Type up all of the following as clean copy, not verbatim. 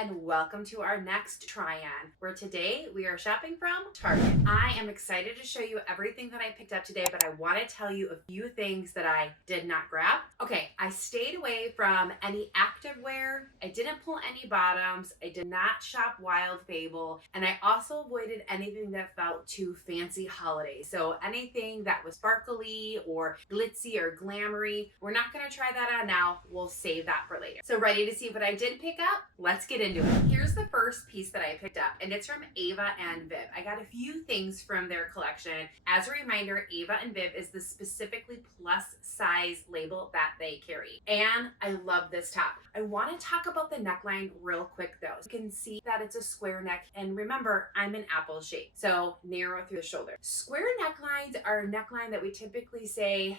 and welcome to our next try-on, where today we are shopping from Target. I am excited to show you everything that I picked up today, but I want to tell you a few things that I did not grab. Okay, I stayed away from any activewear. I didn't pull any bottoms. I did not shop Wild Fable, and I also avoided anything that felt too fancy holiday. So anything that was sparkly or glitzy or glamoury, we're not going to try that on now. We'll save that for later. So ready to see what I did pick up? Let's get into it. Here's the first piece that I picked up, and it's from Ava and Viv. I got a few things from their collection. As a reminder, Ava and Viv is the specifically plus size label that they carry. And I love this top. I want to talk about the neckline real quick though. You can see that it's a square neck, and remember, I'm an apple shape, so narrow through the shoulder. Square necklines are a neckline that we typically say,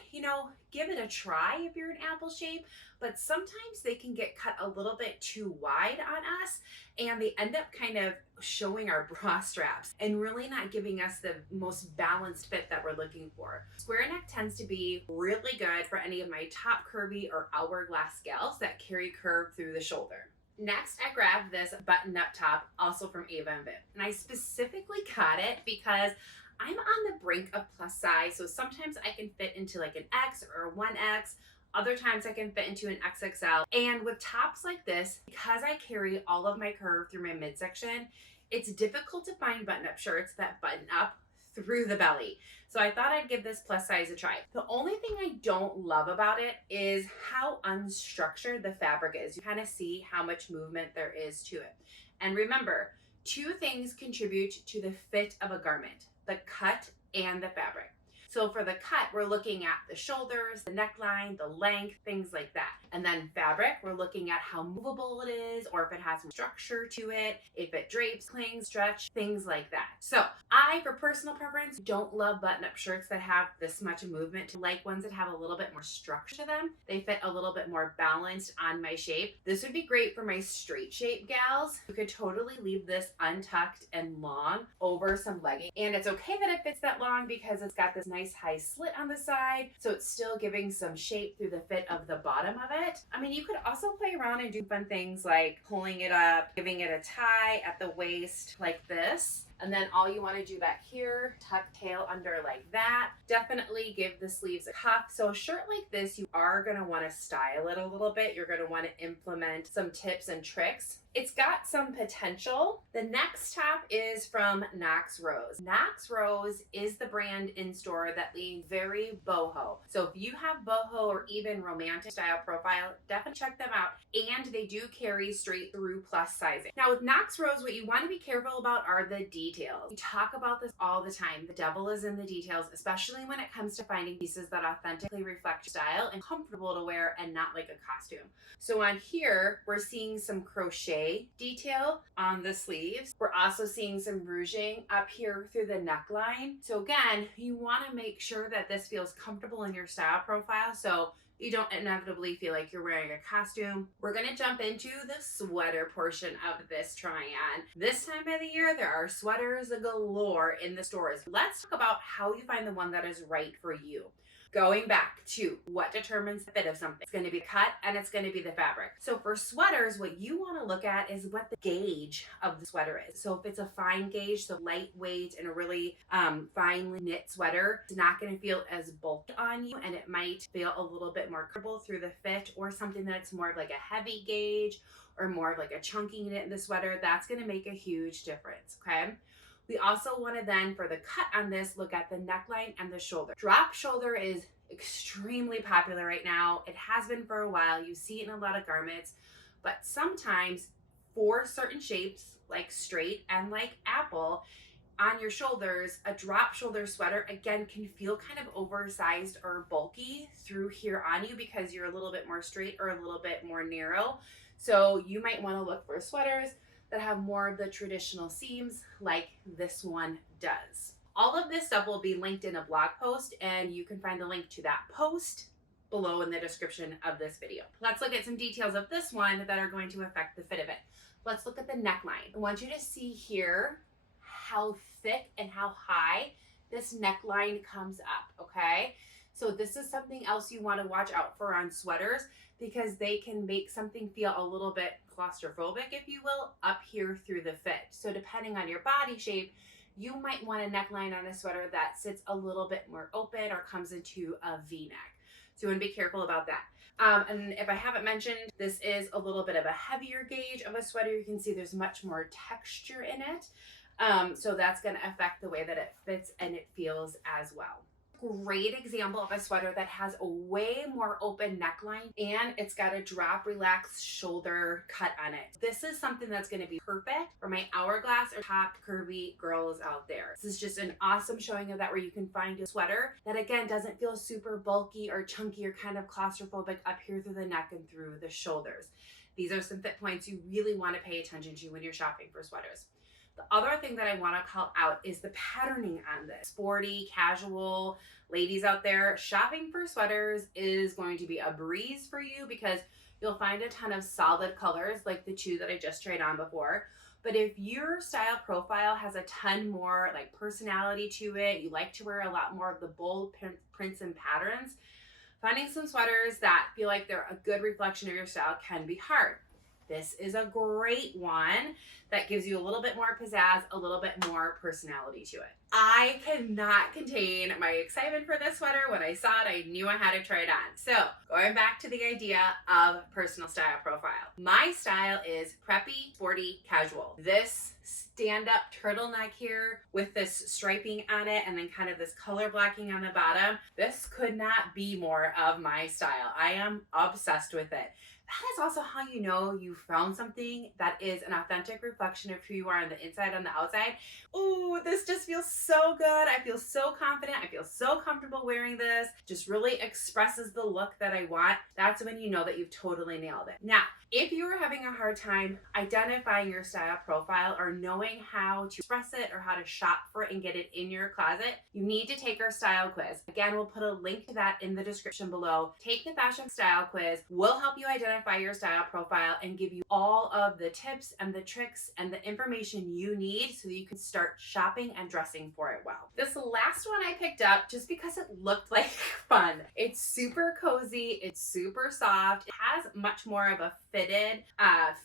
give it a try if you're an apple shape, but sometimes they can get cut a little bit too wide on us, and they end up kind of showing our bra straps and really not giving us the most balanced fit that we're looking for. Square neck tends to be really good for any of my top curvy or hourglass gals that carry curve through the shoulder. Next, I grabbed this button-up top, also from Ava and Viv, and I specifically got it because I'm on the brink of plus size, so sometimes I can fit into like an X or a 1X. Other times I can fit into an XXL. And with tops like this, because I carry all of my curve through my midsection, it's difficult to find button-up shirts that button up through the belly. So I thought I'd give this plus size a try. The only thing I don't love about it is how unstructured the fabric is. You kind of see how much movement there is to it. And remember, two things contribute to the fit of a garment: the cut and the fabric. So for the cut, we're looking at the shoulders, the neckline, the length, things like that. And then fabric, we're looking at how movable it is, or if it has some structure to it, if it drapes, clings, stretch, things like that. So I, for personal preference, don't love button-up shirts that have this much movement. I like ones that have a little bit more structure to them. They fit a little bit more balanced on my shape. This would be great for my straight shape gals. You could totally leave this untucked and long over some leggings. And it's okay that it fits that long because it's got this nice high slit on the side, so it's still giving some shape through the fit of the bottom of it. I mean, you could also play around and do fun things like pulling it up, giving it a tie at the waist like this. And then all you want to do back here, tuck tail under like that. Definitely give the sleeves a cuff. So a shirt like this, you are going to want to style it a little bit. You're going to want to implement some tips and tricks. It's got some potential. The next top is from Knox Rose. Knox Rose is the brand in store that leans very boho. So if you have boho or even romantic style profile, definitely check them out. And they do carry straight through plus sizing. Now with Knox Rose, what you want to be careful about are the details. We talk about this all the time. The devil is in the details, especially when it comes to finding pieces that authentically reflect style and comfortable to wear and not like a costume. So on here, we're seeing some crochet detail on the sleeves. We're also seeing some ruching up here through the neckline. So again, you want to make sure that this feels comfortable in your style profile, so you don't inevitably feel like you're wearing a costume. We're gonna jump into the sweater portion of this try-on. This time of the year, there are sweaters galore in the stores. Let's talk about how you find the one that is right for you. Going back to what determines the fit of something. It's going to be cut and it's going to be the fabric. So for sweaters, what you want to look at is what the gauge of the sweater is. So if it's a fine gauge, so lightweight and a really finely knit sweater, it's not going to feel as bulky on you, and it might feel a little bit more comfortable through the fit. Or something that's more of like a heavy gauge or more of like a chunky knit in the sweater, that's going to make a huge difference, okay? We also want to then, for the cut on this, look at the neckline and the shoulder. Drop shoulder is extremely popular right now. It has been for a while. You see it in a lot of garments, but sometimes for certain shapes, like straight and like apple, on your shoulders, a drop shoulder sweater, again, can feel kind of oversized or bulky through here on you because you're a little bit more straight or a little bit more narrow. So you might want to look for sweaters that have more of the traditional seams like this one does. All of this stuff will be linked in a blog post, and you can find the link to that post below in the description of this video. Let's look at some details of this one that are going to affect the fit of it. Let's look at the neckline. I want you to see here how thick and how high this neckline comes up, okay? So this is something else you want to watch out for on sweaters, because they can make something feel a little bit claustrophobic, if you will, up here through the fit. So depending on your body shape, you might want a neckline on a sweater that sits a little bit more open or comes into a V-neck. So you want to be careful about that. And if I haven't mentioned, this is a little bit of a heavier gauge of a sweater. You can see there's much more texture in it. So that's going to affect the way that it fits and it feels as well. Great example of a sweater that has a way more open neckline and it's got a drop relaxed shoulder cut on it. This is something that's going to be perfect for my hourglass or top curvy girls out there. This is just an awesome showing of that, where you can find a sweater that again doesn't feel super bulky or chunky or kind of claustrophobic up here through the neck and through the shoulders. These are some fit points you really want to pay attention to when you're shopping for sweaters. The other thing that I want to call out is the patterning on this. Sporty, casual, ladies out there, shopping for sweaters is going to be a breeze for you because you'll find a ton of solid colors like the two that I just tried on before. But if your style profile has a ton more like personality to it, you like to wear a lot more of the bold prints and patterns, finding some sweaters that feel like they're a good reflection of your style can be hard. This is a great one that gives you a little bit more pizzazz, a little bit more personality to it. I cannot contain my excitement for this sweater. When I saw it, I knew I had to try it on. So going back to the idea of personal style profile. My style is preppy, sporty, casual. This stand-up turtleneck here with this striping on it and then kind of this color blocking on the bottom. This could not be more of my style. I am obsessed with it. That is also how you know you found something that is an authentic reflection of who you are on the inside, on the outside. Ooh, this just feels so good. I feel so confident. I feel so comfortable wearing this. Just really expresses the look that I want. That's when you know that you've totally nailed it. Now, if you are having a hard time identifying your style profile or knowing how to express it or how to shop for it and get it in your closet, you need to take our style quiz. Again, we'll put a link to that in the description below. Take the fashion style quiz. We'll help you identify your style profile and give you all of the tips and the tricks and the information you need so that you can start shopping and dressing for it well. This last one I picked up just because it looked like fun. It's super cozy. It's super soft. It has much more of a fitted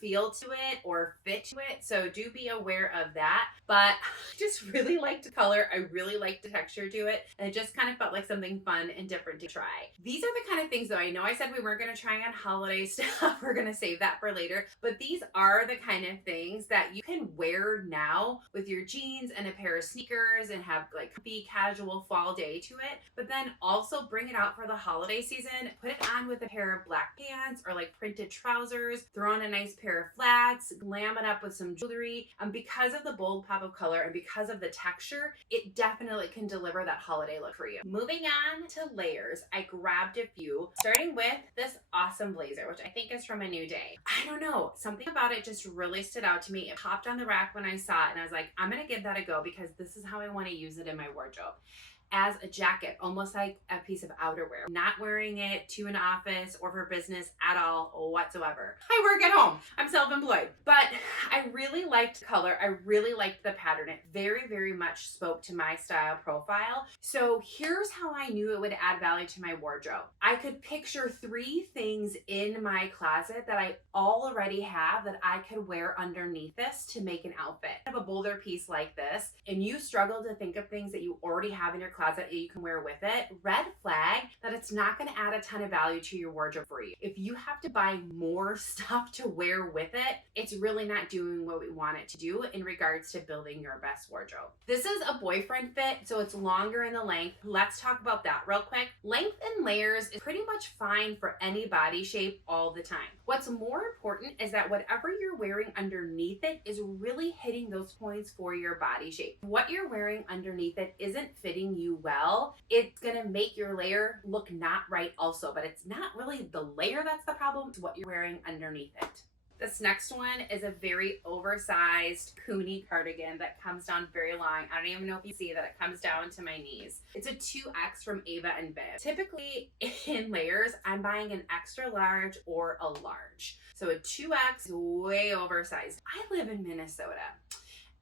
feel to it or fit to it. So do be aware of that. But I just really liked the color. I really liked the texture to it. And it just kind of felt like something fun and different to try. These are the kind of things, though, I know I said we weren't going to try on holiday stuff. We're going to save that for later. But these are the kind of things that you can wear now with your jeans and a pair of sneakers and have like comfy, casual fall day to it. But then also bring it out for the holiday season. Put it on with a pair of black pants or like printed trousers. Throw on a nice pair of flats. Glam it up with some jewelry. Because of the bold pop of color and because of the texture, it definitely can deliver that holiday look for you. Moving on to layers, I grabbed a few, starting with this awesome blazer, which I think is from A New Day. I don't know, something about it just really stood out to me. It popped on the rack when I saw it and I was like, I'm gonna give that a go because this is how I want to use it in my wardrobe. As a jacket, almost like a piece of outerwear. Not wearing it to an office or for business at all whatsoever. I work at home. I'm self-employed. But I really liked the color. I really liked the pattern. It very, very much spoke to my style profile. So here's how I knew it would add value to my wardrobe. I could picture 3 things in my closet that I already have that I could wear underneath this to make an outfit. I have a bolder piece like this and you struggle to think of things that you already have in your closet that you can wear with it, red flag that it's not going to add a ton of value to your wardrobe for you. If you have to buy more stuff to wear with it, it's really not doing what we want it to do in regards to building your best wardrobe. This is a boyfriend fit, so it's longer in the length. Let's talk about that real quick. Length and layers is pretty much fine for any body shape all the time. What's more important is that whatever you're wearing underneath it is really hitting those points for your body shape. What you're wearing underneath it isn't fitting you well, it's gonna make your layer look not right also, but it's not really the layer that's the problem, it's what you're wearing underneath it. This next one is a very oversized Cooney cardigan that comes down very long. I don't even know if you see that it comes down to my knees. It's a 2X from Ava and Bib. Typically in layers, I'm buying an extra large or a large. So a 2X, way oversized. I live in Minnesota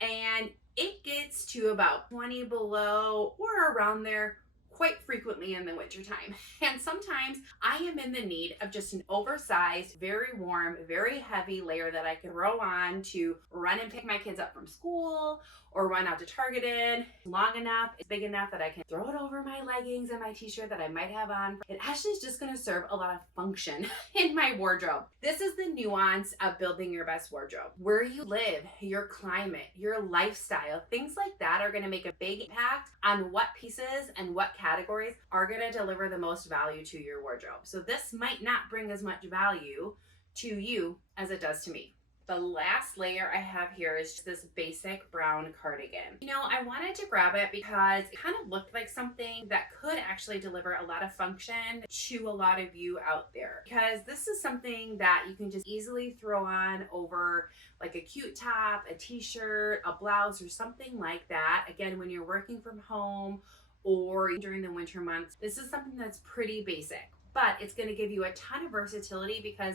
and it gets to about 20 below or around there quite frequently in the wintertime. And sometimes I am in the need of just an oversized, very warm, very heavy layer that I can throw on to run and pick my kids up from school or run out to Target in. Long enough, it's big enough that I can throw it over my leggings and my t-shirt that I might have on. It actually is just gonna serve a lot of function in my wardrobe. This is the nuance of building your best wardrobe. Where you live, your climate, your lifestyle, things like that are gonna make a big impact on what pieces and what categories are gonna deliver the most value to your wardrobe. So this might not bring as much value to you as it does to me. The last layer I have here is just this basic brown cardigan. You know, I wanted to grab it because it kind of looked like something that could actually deliver a lot of function to a lot of you out there. Because this is something that you can just easily throw on over like a cute top, a t-shirt, a blouse, or something like that. Again, when you're working from home or during the winter months, this is something that's pretty basic, but it's going to give you a ton of versatility because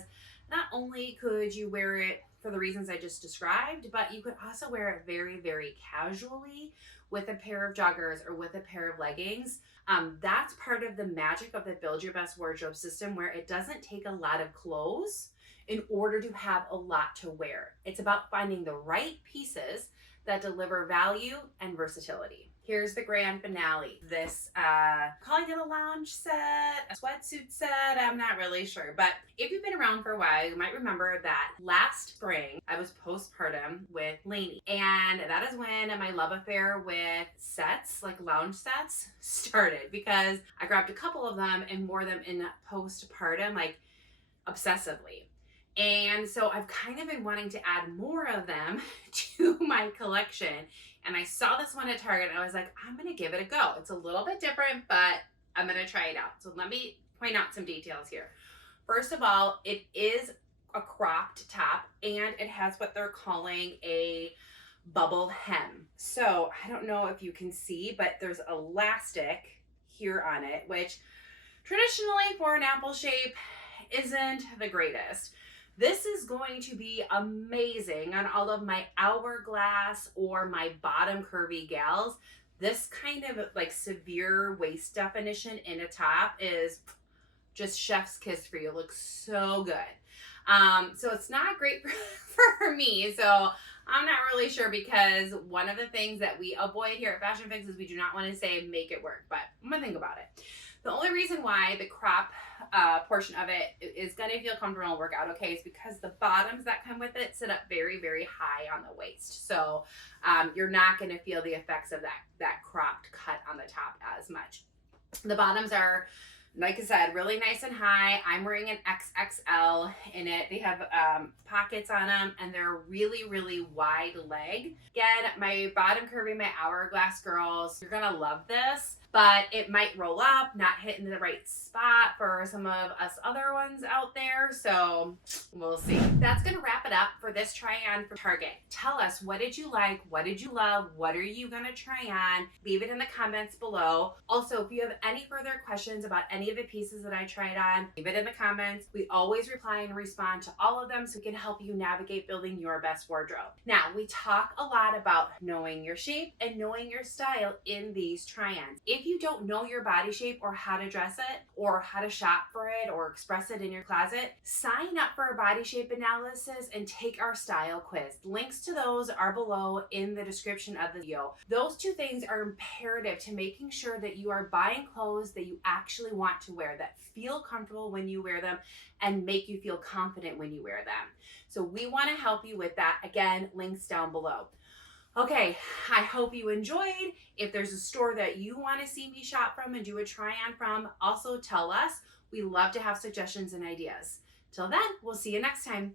not only could you wear it for the reasons I just described, but you could also wear it very, very casually with a pair of joggers or with a pair of leggings. That's part of the magic of the Build Your Best Wardrobe system, where it doesn't take a lot of clothes in order to have a lot to wear. It's about finding the right pieces that deliver value and versatility. Here's the grand finale. This, calling it a lounge set, a sweatsuit set, I'm not really sure. But if you've been around for a while, you might remember that last spring, I was postpartum with Lainey. And that is when my love affair with sets, like lounge sets, started. Because I grabbed a couple of them and wore them in postpartum, like obsessively. And so I've kind of been wanting to add more of them to my collection. And I saw this one at Target and I was like, I'm gonna give it a go. It's a little bit different, but I'm gonna try it out. So let me point out some details here. First of all, it is a cropped top and it has what they're calling a bubble hem. So I don't know if you can see, but there's elastic here on it, which traditionally for an apple shape isn't the greatest. This is going to be amazing on all of my hourglass or my bottom curvy gals. This kind of like severe waist definition in a top is just chef's kiss for you. It looks so good. So it's not great for me. So I'm not really sure, because one of the things that we avoid here at Fashion Fix is we do not want to say make it work, but I'm gonna think about it. The only reason why the crop portion of it is going to feel comfortable and work out okay is because the bottoms that come with it sit up very, very high on the waist. So you're not going to feel the effects of that cropped cut on the top as much. The bottoms are, like I said, really nice and high. I'm wearing an XXL in it. They have pockets on them and they're really, really wide leg. Again, my bottom curvy, my hourglass girls, you're going to love this. But it might roll up, not hit in the right spot for some of us other ones out there. So we'll see. That's going to wrap it up for this try on from Target. Tell us, what did you like? What did you love? What are you going to try on? Leave it in the comments below. Also, if you have any further questions about any of the pieces that I tried on, leave it in the comments. We always reply and respond to all of them so we can help you navigate building your best wardrobe. Now, we talk a lot about knowing your shape and knowing your style in these try-ons. If you don't know your body shape or how to dress it or how to shop for it or express it in your closet, sign up for a body shape analysis and take our style quiz. Links to those are below in the description of the video. Those two things are imperative to making sure that you are buying clothes that you actually want to wear, that feel comfortable when you wear them and make you feel confident when you wear them. So we want to help you with that. Again, links down below. Okay, I hope you enjoyed. If there's a store that you want to see me shop from and do a try on from, also tell us. We love to have suggestions and ideas. Till then, we'll see you next time.